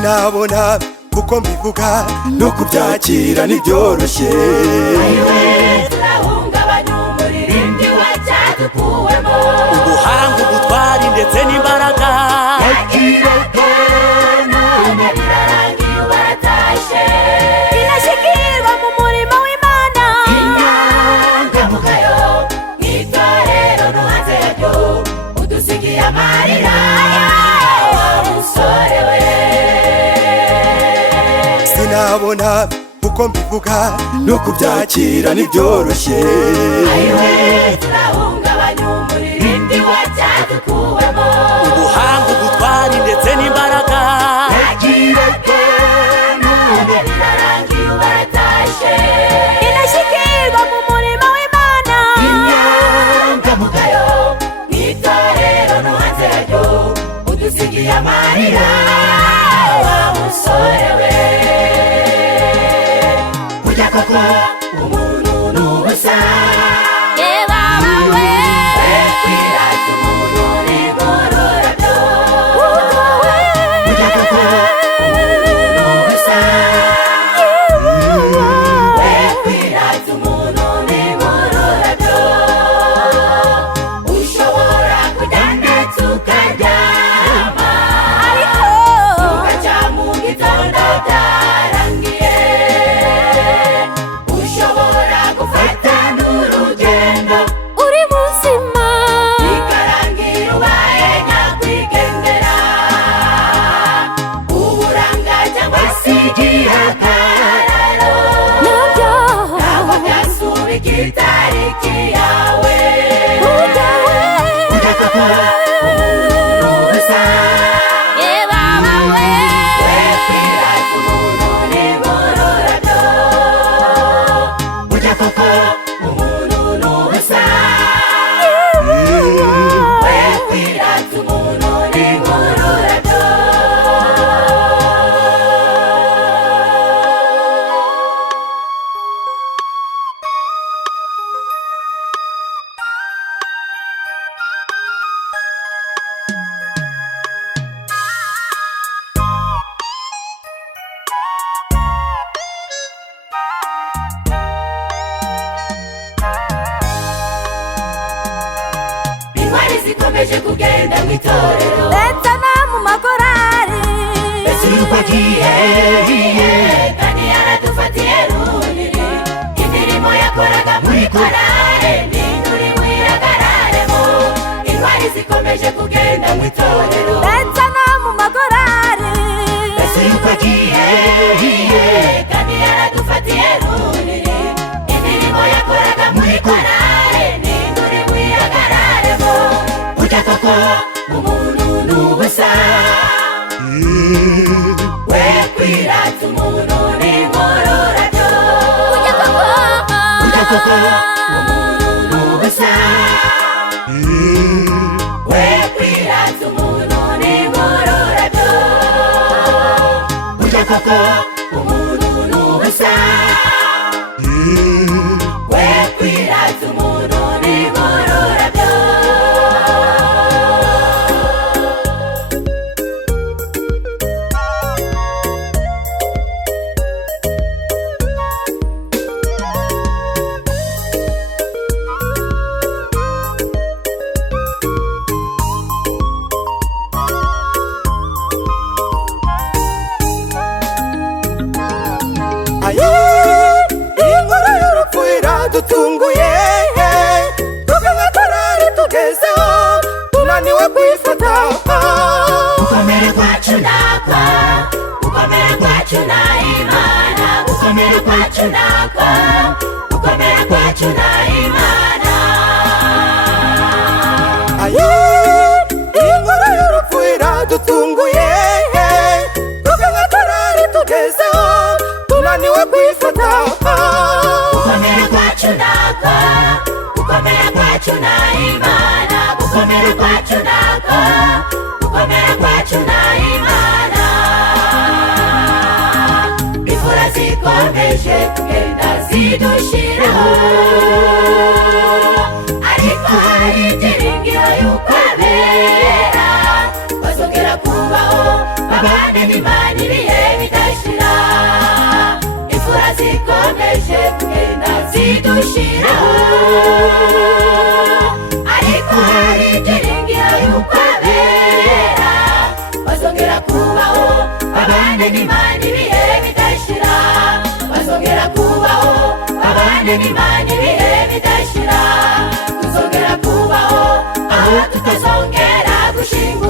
sinabona uko mbivuga no kubyakira ntibyoroshye. turahungabanya umuririmbyi wacyadukuwemo, ubuhanga, ubutwari ndetse n'imbaraga. yakireke none birarangiye baratashe, inashyikirwa mu murimo w'Imana, inyangamugayo mw'itorero no hanze yaryo, udusigiye amarira wa musore we. Sinabona uko mbivuga no kubyakira ntibyoroshye. turahungabanya umuririmbyi wacyadukuwemo, ubuhanga, ubutwari ndetse n'imbaraga. yakireke none birarangiye baratashe, inashyikirwa mu murimo w'Imana, inyangamugayo mw'itorero no hanze yaryo, udusigiye amarira wa musore we. Burya koko umuntu ni ubusa, kwirata umuntu ni ngororabyo. Burya koko umuntu ni ubusa, kwirata umuntu ni ngororabyo. Ushobora kujyana tukaryama, tugacya mu gitondo byarangiye. Ushobora gufata n'urugendo uri muzima, bikarangira ubaye nyakwigendera. Uburanga cyangwa se igihagararo ntabwo byasubika itariki yawe. Burya koko umuntu ni ubusa, kwirata umuntu ni ngororabyo. Burya koko umuntu ni ubusa, kwirata umuntu ni ngororabyo. Intwari zikomeje kugenda mu itorero, ndetse no mu makorari. Mbese uyu uko agiye kandi yaradufatiye runini, imirimo yakoraga muri korari n'induri wihagararemo. Intwari zikomeje kugenda mu itorero, ndetse no mu makorari. Mbese uyu uko agiye kandi yaradufatiye runini, imirimo yakoraga muri korari n'induri wihagararemo. Burya koko umuntu ni ubusa, kwirata umuntu ni ngororabyo. Burya koko umuntu ni ubusa, kwirata umuntu ni ngororabyo. Burya koko umuntu ni ubusa, kwirata umuntu ni ngororabyo. Inkuru y'urupfu iradutunguye, tugana korari tugezeho tunaniwe kwifata. Gukomera kwacu nako, gukomera kwacu na Imana, gukomera kwacu nako, gukomera kwacu na Imana. Inkuru y'urupfu iradutunguye, tugana korari tugezeho tunaniwe kwifata. Gukomera kwacu nako, gukomera kwacu na Imana, gukomera kwacu nako, gukomera kwacu na Imana. Imfura zikomeje kugenda zidushiraho, ariko hari ibyiringiro y'uko abera bazongera kubaho babane n'Imana. tuzabane n'Imana ibihe bidashira, tuzongera kubaho aho tutazongera gushingwa.